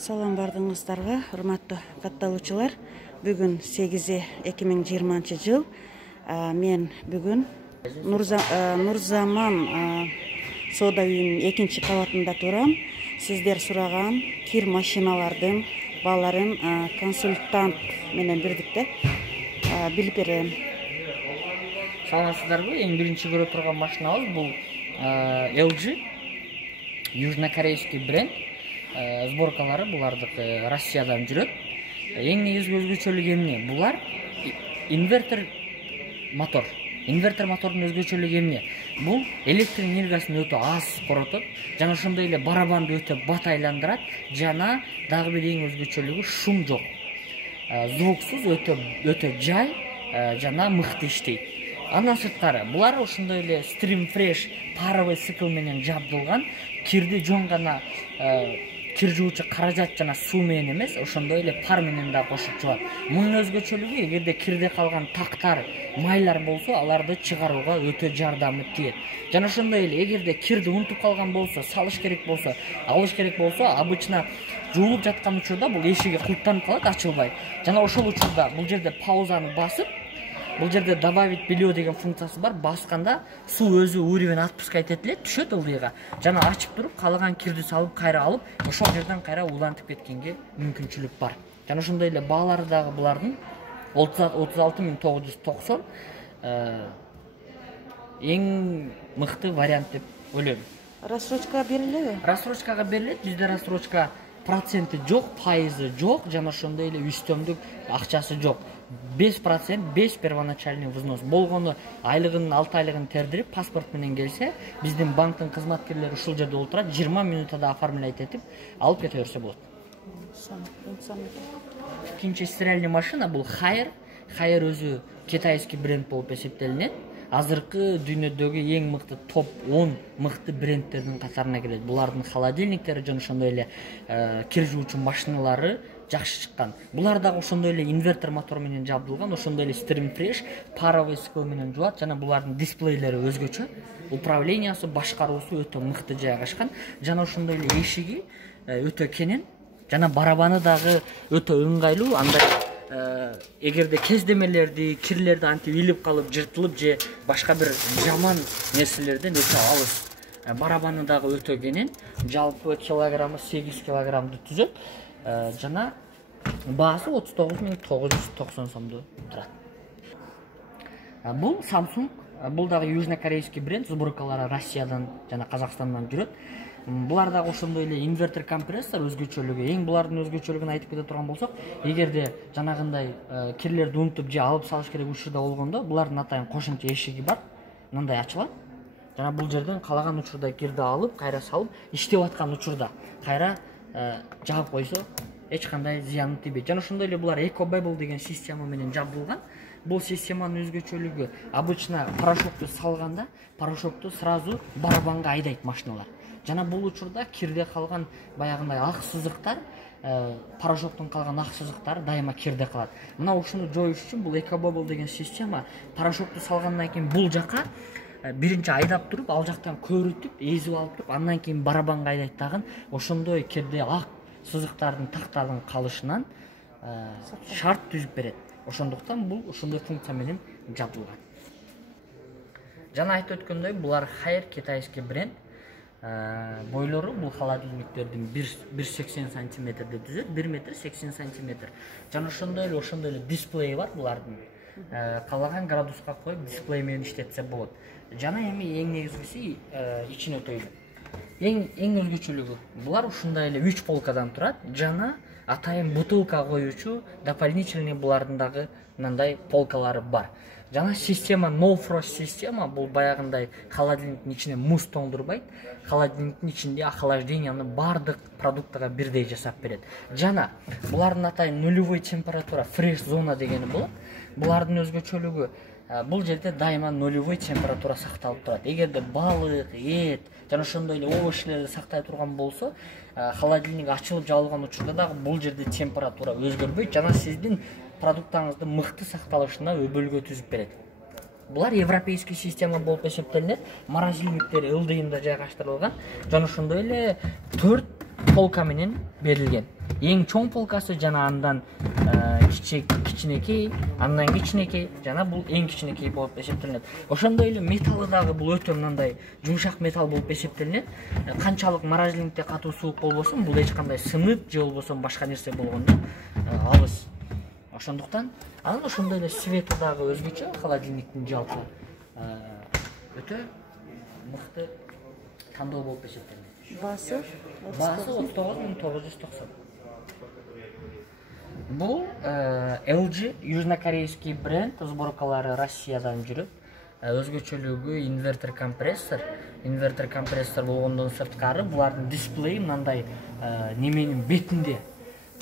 Салам бардыңыздарга, урматтуу катталуучулар. Бүгүн 8-2020 жыл. Мен бүгүн Нурзаман соода үйүнүн 2-чи кабатында турам. Сиздер сураган кир машиналардын бааларын консультант менен бирдикте билип берем. Саламатсыздарбы? Эң биринчи көрө турган машинабыз бул LG, южнокорейский бренд. Сборкалары булардыкы Россиядан жүрөт. Эң негизги өзгөчөлүгү эмне? Булар инвертор мотор. Инвертор мотордун өзгөчөлүгү эмне? Бул электр энергиясын өтө аз коротот, жана ошондой эле барабанды өтө бат айландырат, жана дагы бир эң өзгөчөлүгү шум жок. Звуксуз өтө жай жана мыкты иштейт. Андан сырткары булар ошондой эле Stream Fresh паровой цикл менен жабдылган, кирди жон гана кир жуучу каражат жана суу менен эмес, ошондой эле пар менен да кошуп жуат. Мунун өзгөчөлүгү, эгерде кирде калган тактар, майлар болсо, аларды чыгарууга өтө жардамы тиет. Жана ошондой эле эгерде кирди унутуп калган болсо, салыш керек болсо, алыш керек болсо, обычно жуулуп жаткан учурда бул эшиги култтанып калат, ачылбай. Жана ошол учурда бул жерде паузаны басып, бул жерде добавить белье деген функциясы бар. Басканда суу өзү уровень отпускать этилет, түшөт ылдыйга. Жана ачып туруп, калаган кирди салып, кайра алып, ошол жерден кайра улантып кеткенге мүмкүнчүлүк бар. Жана ошондой эле баалары дагы булардын 36.990 эң мыкты вариант деп ойлойм. Рассрочка берилеби? Рассрочкага берилет. Бизде рассрочка проценти жок, пайызы жок, жана ошондой эле үстөмдүк акчасы жок. 5%, 5 первоначальный взнос. Болгону айлыгынын 6 айлыгын тердирип, паспорт менен келсе, биздин банктын кызматкерлери ушул жерде отурат, 20 минутада оформлять этип, алып кете берсе болот. Экинчи стиральный машина бул Haier. Haier өзү китайский бренд болуп эсептелинет. Азыркы дүйнөдөгү эң мыкты топ 10 мыкты брендтердин катарына кирет. Булардын холодильниктери жана ошондой эле кир жуучу машиналары жакшы чыккан. Булар дагы ошондой эле инвертор мотор менен жабдылган, ошондой эле Stream Fresh паровой цикл менен жуат, жана булардын дисплейлери өзгөчө, управлениясы, башкаруусу өтө мыкты жайгашкан, жана ошондой эле эшиги өтө кенен, жана барабаны дагы өтө ыңгайлуу. Андай эгерде кездемелерди, кирлерди антип илип калып, жыртылып же башка бир жаман нерселерден өтө алыс. Барабаны дагы өтө кенен, жалпы килограммы 8 килограммды түзөт. Жана баасы 39.990 сомду турат. Бул Samsung, бул дагы южнокорейский бренд, сборкалары Россиядан жана Казакстандан жүрөт. Булар дагы ошондой эле инвертор компрессор өзгөчөлүгү. Эң булардын өзгөчөлүгүн айтып кете турган болсок, эгерде жанагындай кирлерди унутуп же алып салыш керек учурда болгондо, булардын атайын кошумча эшиги бар. Мындай ачылат. Жана бул жерден калаган учурда кирди алып, кайра салып, иштеп аткан учурда кайра жаап койсо эч кандай зыяны тийбейт. Жана ошондой эле булар EcoBubble деген система менен жабдылган. Бул системанын өзгөчөлүгү, обычно порошокту салганда, порошокту сразу барабанга айдайт машиналар. Жана бул учурда кирде калган баягындай ак сызыктар, порошоктун калган ак сызыктары дайыма кирде калат. Мына ушуну жоюш үчүн бул EcoBubble деген система порошокту салгандан кийин бул жака биринчи айдап туруп, ал жактан көрүтүп, эзип алып туруп, андан кийин барабанга айдайт дагы. Ошондой кирде ак сызыктардын такталын калышынан шарт түзүп берет. Ошондуктан бул ошондой функция менен жабдылган. Жана айтып өткөндөй, булар Haier китайский бренд. Бойлору бул холодильниктердин 1,80 сантиметрде түзөт, 1 метр 80 сантиметр. Жана ошондой эле дисплейи бар булардын. Калаган градуска коюп дисплей менен иштетсе болот. Жана эми эң негизгиси ичине өтөйлү. Эң өзгөчөлүгү булар ушундай эле 3 полкадан турат, жана атайын бутылка коюучу дополнительный булардын дагы мындай полкалары бар. Жана система No Frost система, бул баягындай холодильниктин ичине муз тоңдурбайт, холодильниктин ичинде охлажденияны бардык продуктага бирдей жасап берет. Жана булардын атайын нулевой температура fresh зона дегени болот. Булардын өзгөчөлүгү, бул жерде дайыма нулевой температура сакталып турат. Эгерде балык, эт жана ошондой эле овощлерди сактай турган болсо, холодильник ачылып жабылган учурда дагы бул жерде температура өзгөрбөйт, жана сиздин продуктаңыздын мыкты сакталышына өбөлгө түзүп берет. Булар европейский система болуп эсептелинет. Морозильниктери ылдыйында жайгаштырылган. Жана ошондой эле 4 полка менен берилген. Эң чоң полкасы жана андан кичинекей, андан кичинекей, жана бул эң кичинекей болуп эсептелинет. Ошондой эле металы дагы бул өтө мындай жумшак металл болуп эсептелинет. Канчалык морозильникте катуу суук болбосун, бул эч кандай сынып же болбосо башка нерсе болгондо алыс. Ошондуктан анан ошондой эле свети дагы өзгөчө, холодильниктин жалпы өтө мыкты тандоо болуп эсептелинет. Баасы? Баасы 39.990. Бул LG южнокорейский бренд, сборкалары Россиядан жүрүп, өзгөчөлүгү инвертер компрессор. Инвертер компрессор болгондон сырткары булардын дисплеи мындай неменин бетинде,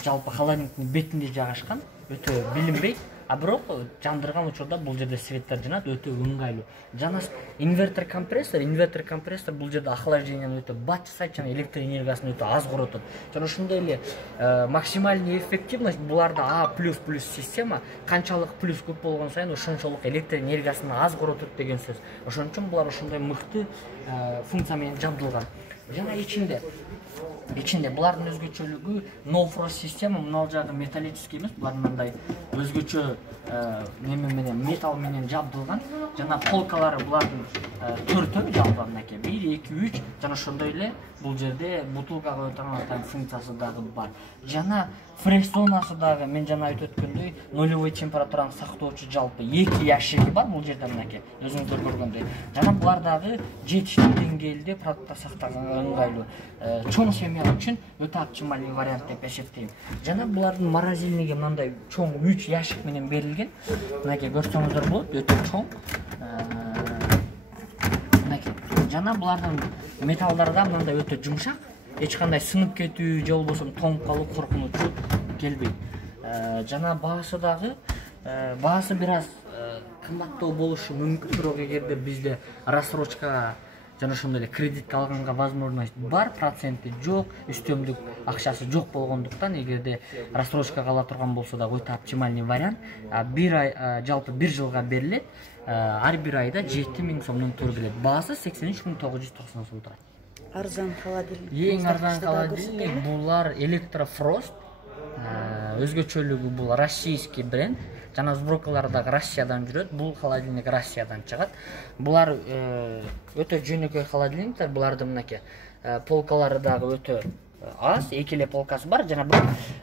жалпы холодильниктин бетинде жайгашкан, өтө билинбейт. А бирок жандырган учурда бул жерде светтер жанат, өтө ыңгайлуу. Жана инвертер компрессор бул жерде охлаждениени өтө бат жасайт жана электр энергиясын өтө аз коротот. Жана ошондой эле максимальный эффективность буларда А++ система, канчалык плюс көп болгон сайын ошончолук электр энергиясын аз коротот деген сөз. Ошон үчүн булар ошондой мыкты функция менен жабдылган. Жана ичинде булардын өзгөчөлүгү no frost система, мына жагы металлический эмес, булар мындай өзгөчө неме менен металл менен жабдылган. Жана полкалары булардын төртөө жалпы мынакей 1, 2, 3 жана ошондой эле бул жерде бутылкага өтөргөн функциясы дагы бар. Жана фреш зонасы дагы мен жана айтып өткөндөй нулевой температураны сактоочу жалпы 2 ящиги бар бул жерде мынакей өзүңүздөр көргөндөй. Жана булар дагы жетиштүү деңгээлде продукттар сактаганга ыңгайлуу. Чоң семья үчүн өтө оптималдуу вариант деп эсептейм. Жана булардын морозильниги мындай чоң 3 ящик менен берилген. Мынакей көрсөңүздөр болот, өтө чоң. Мынакей. Жана булардын металлдары да мындай өтө жумшак. Эч кандай сынып кетүү же болбосо тоңуп калуу коркунучу келбейт. Жана баасы дагы баасы бир аз кымбаттоо болушу мүмкүн, бирок эгерде бизде рассрочкага жана ошондой эле кредитке алганга возможность бар, проценти жок, үстөмдүк акчасы жок болгондуктан эгерде рассрочкага ала турган болсо да өтө оптимальный вариант. Бир ай жалпы 1 жылга берилет. Ар бир айда 7000 сомдон төрөлөт. Баасы 83990 сом турат. Арзан холодильник. Ең арзан холодильник булар Electrofrost. Өзгөчөлүгү бул российский бренд. Жана сборкалары дагы Россиядан жүрөт. Бул холодильник Россиядан чыгат. Булар өтө жөнөкөй холодильниктер. Булардын мынакей полкалары дагы өтө аз, эки эле полкасы бар. Жана бул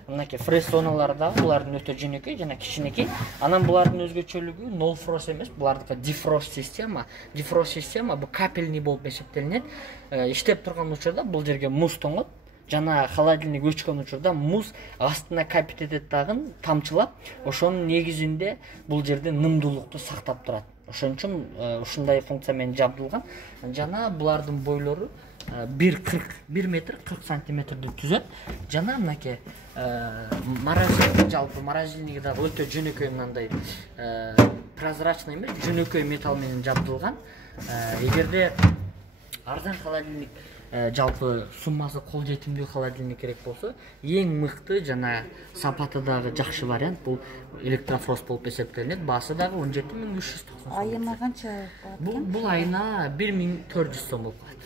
мынакей фреш зоналары дагы булардын өтө жөнөкөй жана кичинекей. Анан булардын өзгөчөлүгү no frost эмес, булардыкы defrost система. Defrost система бул капельный болуп эсептелинет. Иштеп турган учурда бул жерге муз тоңот. Жана холодильник өчкөн учурда муз астына капит этет дагы тамчылап, ошонун негизинде бул жерде нымдуулукту сактап турат. Ошон үчүн ушундай функция менен жабдылган. Жана булардын бойлору 1 метр 40 сантиметрди түзөт. Жана мынакей морозильник жалпы морозильниги дагы өтө жөнөкөй мындай прозрачный эмес, жөнөкөй металл менен жабдылган. Эгерде арзан холодильник жалпы суммасы кол жетимдүү холодильник керек болсо, эң мыкты жана сапаты дагы жакшы вариант бул Electrofrost болуп эсептелинет. Баасы дагы 17390 сом. Айына канча калат? Бул айына 1400 сом болуп калат.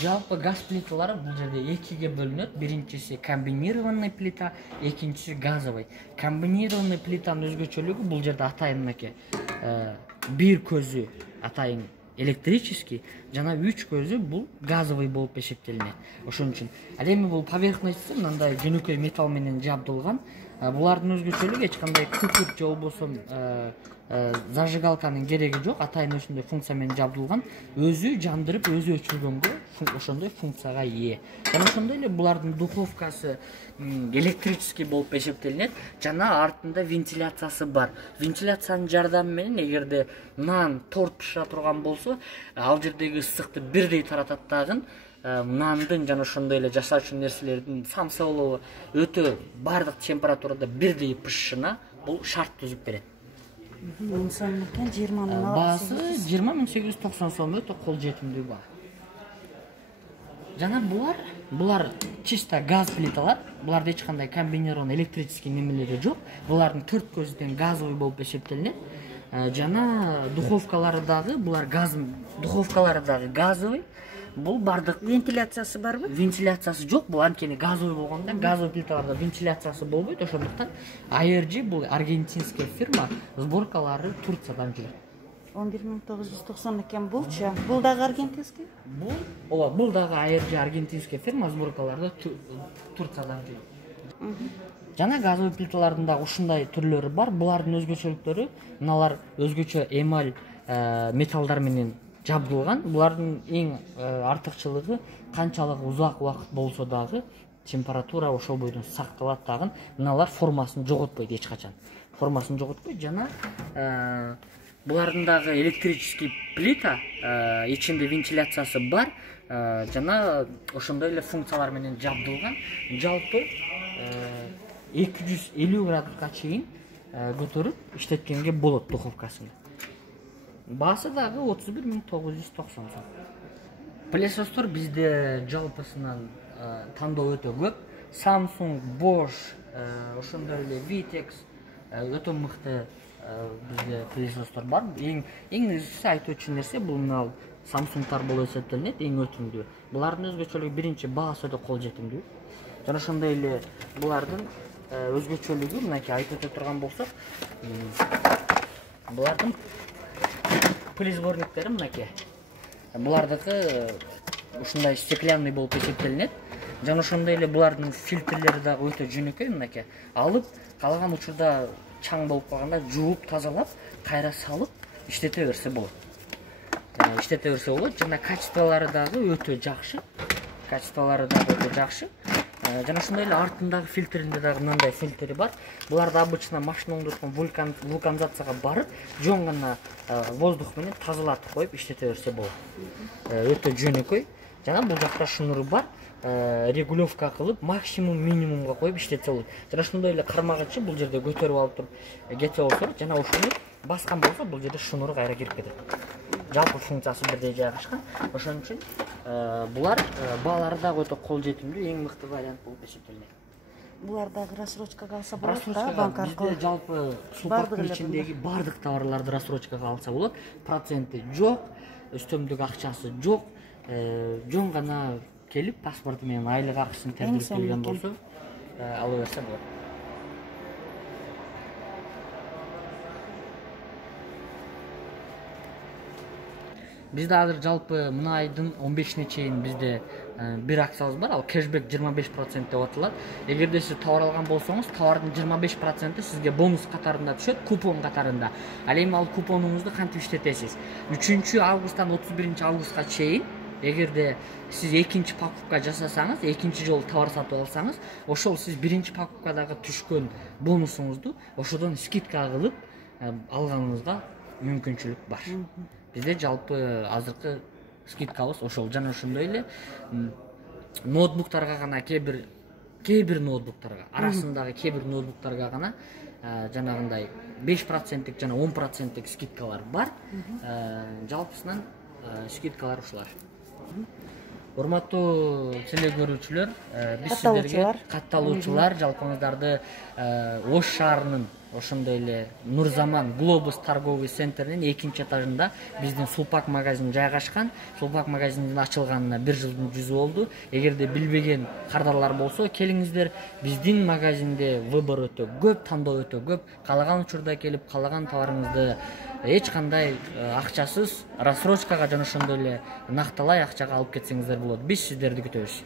Жалпы газ плиталары бул жерде экиге бөлүнөт. Биринчиси комбинированный плита, экинчиси газовый. Комбинированный плитанын өзгөчөлүгү бул жерде атайын мынакей бир көзү атайын электрический, жана 3 көзү бул газовый болуп эсептелинет. Ошон үчүн ал эми бул поверхностьсу мындай жөнөкөй металл менен жабдылган. Булардын өзгөчөлүгү эч кандай күкүрт же болбосо зажигалканын кереги жок, атайын ушундай функция менен жабдылган. Өзү жандырып, өзү өчүргөнгө ошондой функцияга ээ. Жана ошондой эле булардын духовкасы электрический болуп эсептелинет. Жана артында вентиляциясы бар. Вентиляциянын жардамы менен эгерде нан, торт пышыра турган болсо, ал жердеги ысыкты бирдей таратат дагы. Нандын жана ошондой эле жашаачу нерселердин самсоолугу өтө бардык температурада бирдей пышышына бул шарт түзүп берет. Инсан экен 20 баасы 20890 сом, өтө кол жетимдүү баа. Жана булар чисто газ плиталар. Буларда эч кандай комбинированный электрический немелери жок. Булардын 4 көзүдөн газовый болуп эсептелинет. Жана духовкалары дагы булар газовый. бул бардык Вентиляциясы барбы? вентиляциясы жок, бул анткени газовый болгондо газовый плиталарда вентиляциясы болбойт, ошондуктан ARG бул аргентинская фирма, сборкалары Турциядан жүрөт. 11.990 экен булчу. Бул дагы аргентинский? Бул дагы ARG аргентинская фирма, сборкалары Турциядан жүрөт. Жана газовый плиталардын дагы ушундай түрлөрү бар. Булардын өзгөчөлүктөрү, мыналар өзгөчө эмаль металлдар менен жабдылган. Булардын эң артыкчылыгы канчалык узак убакыт болсо дагы температура ошол бойдон сакталат дагы. Мыналар формасын жоготпойт эч качан. Формасын жоготпойт жана булардын дагы электрический плита, ичинде вентиляциясы бар жана ошондой эле функциялар менен жабдылган. Жалпы 250 градуска чейин көтөрүп иштеткенге болот духовкасын. Баасы дагы 31.990 сом. Пылесостор бизде жалпысынан тандоо өтө көп. Samsung, Bosch, ошондой эле Vitex өтө мыкты бизде пылесостор бар. Эң айтуучу нерсе бул мына Samsung'тар болуп эсептелинет, эң өтүмдүү. Булардын өзгөчөлүгү биринчи баасы өтө кол жетимдүү. Жана ошондой эле булардын өзгөчөлүгү мынакей айтып өтө турган болсок, булардын пыль сборниктери мынакей. Булардыкы ушундай стеклянный болуп эсептелинет. Жана ошондой эле булардын фильтрлери дагы өтө жөнөкөй мынакей. Алып, каалаган учурда чаң болуп калганда жууп, тазалап, кайра салып иштете берсе болот. Жана качестволору дагы өтө жакшы. Жана ошондой эле артындагы фильтринде дагы мындай фильтри бар. Буларда обычно машина оңдоткон вулканизацияга барып, жөн гана воздух менен тазалатып коюп иштете берсе болот. Өтө жөнөкөй. Жана бул жакта шнуру бар. Регулировка кылып, максимум минимумга коюп иштетсе болот. Жана ошондой эле кармагычы бул жерде көтөрүп алып туруп кетсе болот. Жана ошону баскан болсо бул жерде шнуру кайра кирип кетет. Жалпы функциясы бирдей жайгашкан. Ошон үчүн булар баалары дагы өтө кол жетимдүү, эң мыкты вариант болуп эсептелинет. Булар дагы рассрочкага алса болот да, банк аркылуу. Бизде жалпы сулпактын ичиндеги бардык товарларды рассрочкага алса болот. Проценти жок, өстөмдүк акчасы жок. Жөн гана келип паспорту менен айлык акчасын тердирип келген болсо, ала берсе болот. Бизде азыр жалпы мына айдын 15-не чейин бизде бир акциябыз бар, ал кэшбэк 25% деп аталат. Эгерде сиз товар алган болсоңуз, товардын 25% сизге бонус катарында түшөт, купон катарында. Ал эми ал купонуңузду кантип иштетесиз? 3-августтан 31-августка чейин эгерде сиз экинчи покупка жасасаңыз, экинчи жолу товар сатып алсаңыз, ошол сиз биринчи покупкадагы түшкөн бонусуңузду ошодон скидка кылып алганыңызга мүмкүнчүлүк бар. Бизде жалпы азыркы скидкабыз ошол. Жана ошондой эле ноутбуктарга гана кээ бир ноутбуктарга, арасындагы кээ бир ноутбуктарга гана жанагындай 5% жана 10% скидкалар бар. Жалпысынан скидкалар ушулар. Урматтуу телекөрүүчүлөр, биз сиздерге катталуучулар жалпыңыздарды Ош шаарынын ошондой эле Нурзаман Глобус торговый центринин 2-этажында биздин Сулпак магазини жайгашкан. Сулпак магазинин ачылганына 1 жылдын жүзү болду. Эгерде билбеген кардарлар болсо, келиңиздер. Биздин магазинде выбор өтө көп, тандоо өтө көп. Каалаган учурда келип, каалаган товарыңызды эч кандай акчасыз рассрочкага жана ошондой эле накталай акчага алып кетсеңиздер болот. Биз сиздерди күтөбүз.